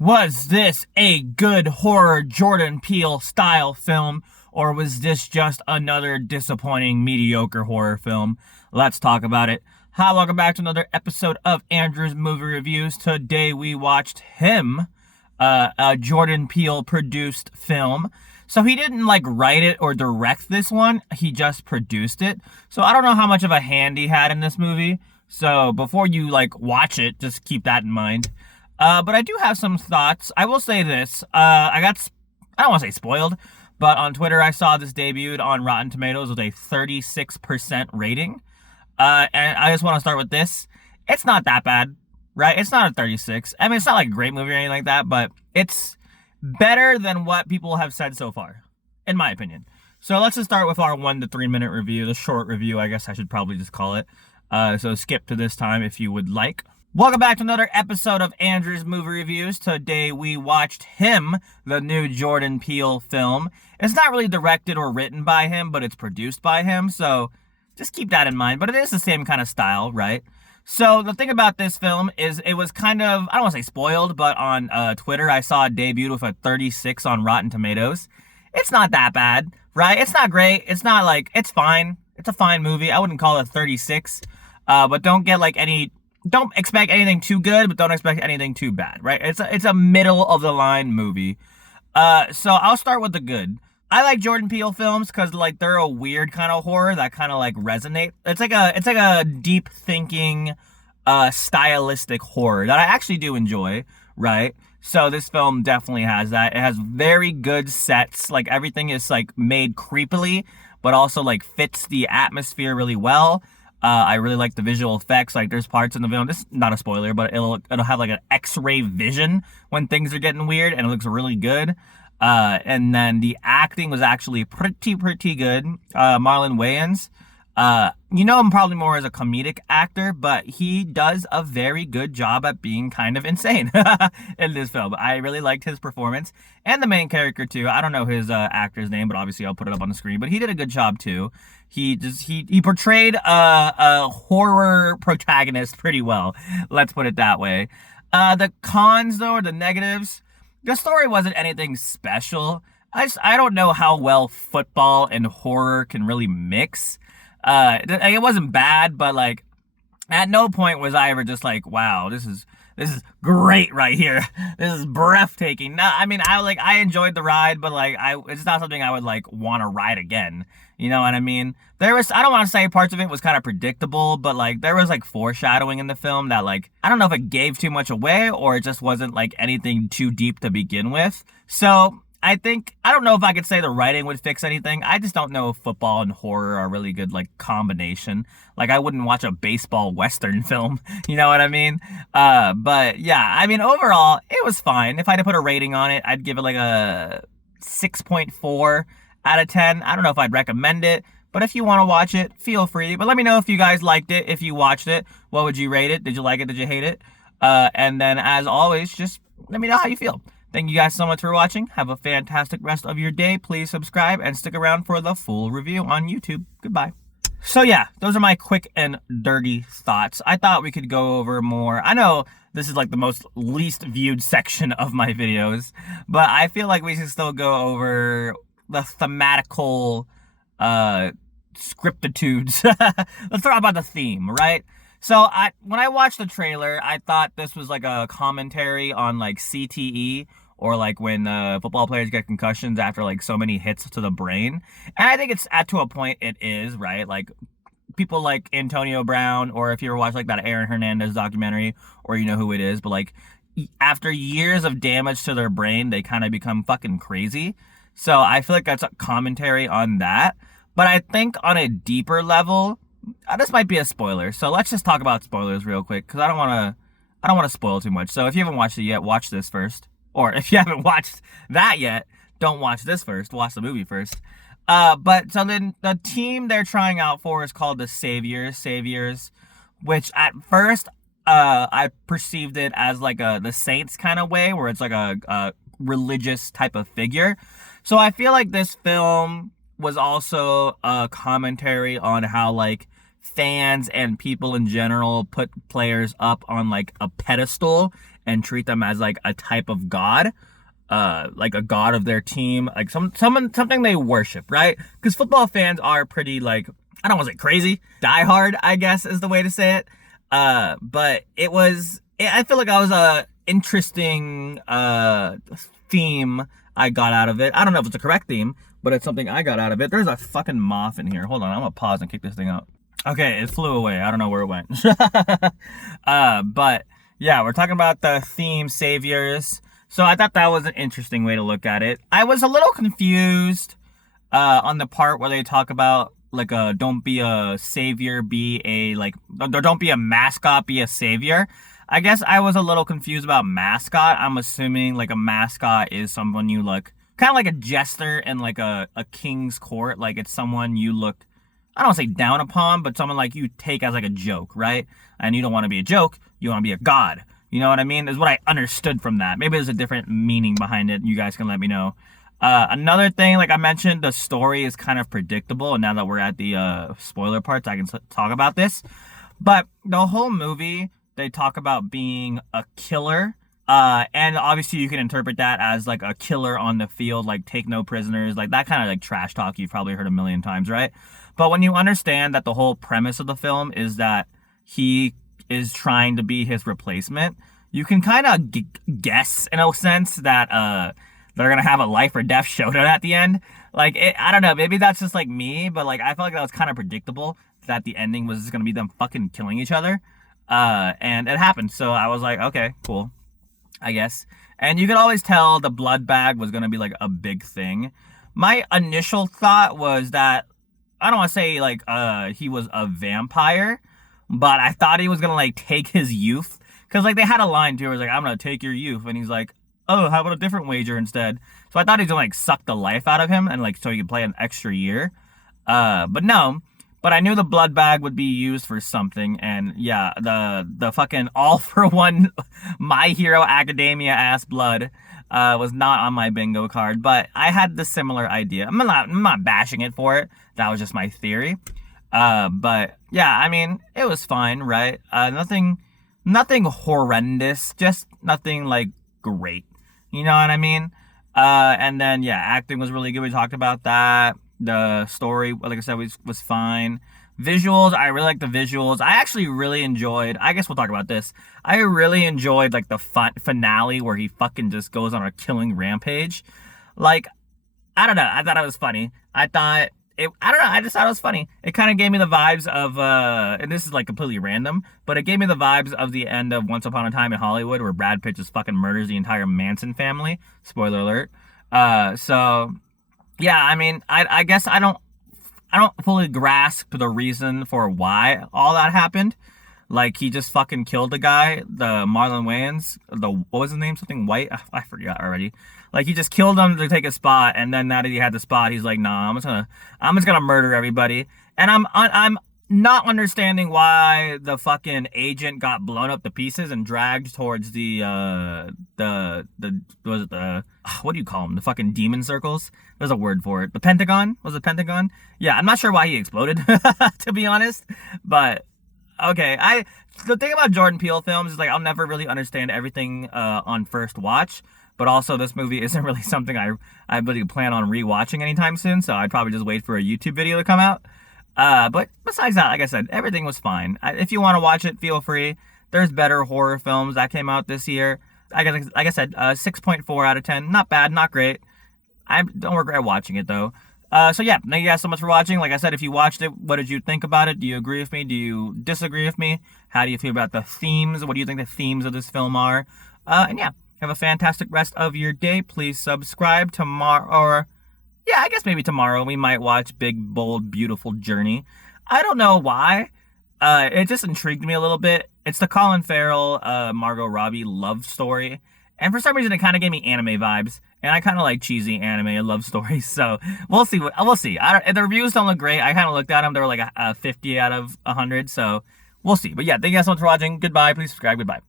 Was this a good horror Jordan Peele style film, or was this just another disappointing, mediocre horror film? Let's talk about it. Hi, welcome back to another episode of Andrew's Movie Reviews. Today we watched Him, a Jordan Peele produced film. So he didn't write it or direct this one, he just produced it. So I don't know how much of a hand he had in this movie. So before you watch it, just keep that in mind. But I do have some thoughts. I will say this. I don't want to say spoiled, but on Twitter I saw this debuted on Rotten Tomatoes with a 36% rating. And I just want to start with this. It's not that bad, right? It's not a 36. I mean, it's not like a great movie or anything like that, but it's better than what people have said so far, in my opinion. So let's just start with our 1 to 3 minute review, the short review, I guess I should probably just call it. So skip to this time if you would like. Welcome back to another episode of Andrew's Movie Reviews. Today we watched Him, the new Jordan Peele film. It's not really directed or written by him, but it's produced by him, so just keep that in mind. But it is the same kind of style, right? So the thing about this film is it was kind of, I don't want to say spoiled, but on Twitter I saw it debuted with a 36 on Rotten Tomatoes. It's not that bad, right? It's not great. It's not it's fine. It's a fine movie. I wouldn't call it a 36, but don't expect anything too good, but don't expect anything too bad, right? It's a middle of the line movie. So I'll start with the good. I like Jordan Peele films because they're a weird kind of horror that kind of resonate. It's like a deep thinking, stylistic horror that I actually do enjoy, right? So this film definitely has that. It has very good sets. Everything is made creepily, but also fits the atmosphere really well. I really like the visual effects. There's parts in the film, this is not a spoiler, but it'll have an X-ray vision when things are getting weird, and it looks really good. And then the acting was actually pretty good. Marlon Wayans, you know him probably more as a comedic actor, but he does a very good job at being kind of insane in this film. I really liked his performance, and the main character too. I don't know his actor's name, but obviously I'll put it up on the screen. But he did a good job too. He portrayed a horror protagonist pretty well. Let's put it that way. The cons though, or the negatives. The story wasn't anything special. I don't know how well football and horror can really mix. It wasn't bad, but at no point was I ever just wow, this is great right here. This is breathtaking. No, I mean, I enjoyed the ride, but it's not something I would want to ride again. You know what I mean? I don't want to say parts of it was kind of predictable, but there was foreshadowing in the film that I don't know if it gave too much away or it just wasn't anything too deep to begin with. So I don't know if I could say the writing would fix anything. I just don't know if football and horror are a really good combination. I wouldn't watch a baseball western film, you know what I mean? But yeah, I mean, overall it was fine. If I had to put a rating on it, I'd give it a 6.4 out of 10. I don't know if I'd recommend it, but if you want to watch it, feel free. But let me know if you guys liked it. If you watched it, what would you rate it? Did you like it? Did you hate it? And then as always, just let me know how you feel. Thank you guys so much for watching. Have a fantastic rest of your day. Please subscribe and stick around for the full review on YouTube. Goodbye. So yeah, those are my quick and dirty thoughts. I thought we could go over more. I know this is the most least viewed section of my videos, but I feel we should still go over the thematical scriptitudes. Let's talk about the theme, right? So when I watched the trailer, I thought this was a commentary on CTE, or when football players get concussions after so many hits to the brain. And I think it's to a point it is, right? People like Antonio Brown, or if you ever watch that Aaron Hernandez documentary, or you know who it is, but after years of damage to their brain, they kind of become fucking crazy. So I feel that's a commentary on that. But I think on a deeper level, this might be a spoiler. So let's just talk about spoilers real quick, because I don't want to spoil too much. So if you haven't watched it yet, watch this first. Or if you haven't watched that yet, don't watch this first. Watch the movie first. But so then the team they're trying out for is called the Saviors, which at first I perceived it as the Saints kind of way, where it's a religious type of figure. So I feel this film was also a commentary on how fans and people in general put players up on a pedestal and treat them as like a type of god, like a god of their team, like something they worship, right? Because football fans are pretty like, I don't want to say crazy, diehard, I guess is the way to say it. But I feel like I was a interesting theme I got out of it. I don't know if it's a correct theme, but it's something I got out of it. There's a fucking moth in here. Hold on, I'm gonna pause and kick this thing out. Okay, it flew away. I don't know where it went. But yeah, we're talking about the theme saviors. So I thought that was an interesting way to look at it. I was a little confused on the part where they talk about like don't be a savior, be a like, don't be a mascot, be a savior. I guess I was a little confused about mascot. I'm assuming like a mascot is someone you look kind of like a jester in like a king's court. Like it's someone you look, I don't want to say down upon, but someone like you take as like a joke, right? And you don't want to be a joke, you want to be a god. You know what I mean? Is what I understood from that. Maybe there's a different meaning behind it. You guys can let me know. Another thing, like I mentioned, the story is kind of predictable. And now that we're at the spoiler parts, I can talk about this. But the whole movie, they talk about being a killer. And obviously you can interpret that as like a killer on the field, like take no prisoners, like that kind of like trash talk you've probably heard a million times, right? But when you understand that the whole premise of the film is that he is trying to be his replacement, you can kind of guess in a sense that they're gonna have a life or death showdown at the end. Like I don't know, maybe that's just like me, but like I felt like that was kind of predictable that the ending was just gonna be them fucking killing each other, and it happened. So I was like, okay, cool, I guess. And you could always tell the blood bag was gonna be like a big thing. My initial thought was that I don't want to say like he was a vampire, but I thought he was gonna like take his youth, because like they had a line too where it was like, I'm gonna take your youth, and he's like, oh, how about a different wager instead? So I thought he was gonna like suck the life out of him and like so he could play an extra year. But no. But I knew the blood bag would be used for something, and yeah, the fucking all for one My Hero Academia ass blood was not on my bingo card, but I had the similar idea. I'm not bashing it for it. That was just my theory. But yeah, I mean, it was fine, right? Nothing horrendous, just nothing like great. You know what I mean? And then yeah, acting was really good. We talked about that. The story, like I said, was fine. Visuals, I really like the visuals. I actually really enjoyed, I guess we'll talk about this. I really enjoyed like the finale where he fucking just goes on a killing rampage. Like, I don't know. I thought it was funny. I just thought it was funny. It kind of gave me the vibes of, and this is like completely random, but it gave me the vibes of the end of Once Upon a Time in Hollywood where Brad Pitt just fucking murders the entire Manson family. Spoiler alert. So yeah, I mean, I guess I don't fully grasp the reason for why all that happened. Like, he just fucking killed the guy, the Marlon Wayans, what was his name? Something White? I forgot already. Like, he just killed him to take a spot, and then now that he had the spot, he's like, nah, I'm just gonna murder everybody. And I'm not understanding why the fucking agent got blown up to pieces and dragged towards what do you call them? The fucking demon circles? There's a word for it. The Pentagon? Was it Pentagon? Yeah, I'm not sure why he exploded, to be honest. But okay, the thing about Jordan Peele films is like I'll never really understand everything on first watch. But also, this movie isn't really something I really plan on rewatching anytime soon. So I'd probably just wait for a YouTube video to come out. But besides that, like I said, everything was fine. If you want to watch it, feel free. There's better horror films that came out this year. Like I said, 6.4 out of 10. Not bad, not great. I don't regret watching it, though. So yeah, thank you guys so much for watching. Like I said, if you watched it, what did you think about it? Do you agree with me? Do you disagree with me? How do you feel about the themes? What do you think the themes of this film are? And yeah, have a fantastic rest of your day. Please subscribe tomorrow, or yeah, I guess maybe tomorrow we might watch Big, Bold, Beautiful Journey. I don't know why. It just intrigued me a little bit. It's the Colin Farrell, Margot Robbie love story. And for some reason, it kind of gave me anime vibes. And I kind of like cheesy anime love stories. So we'll see. We'll see. The reviews don't look great. I kind of looked at them. They were like a 50 out of 100. So we'll see. But yeah, thank you guys so much for watching. Goodbye. Please subscribe. Goodbye.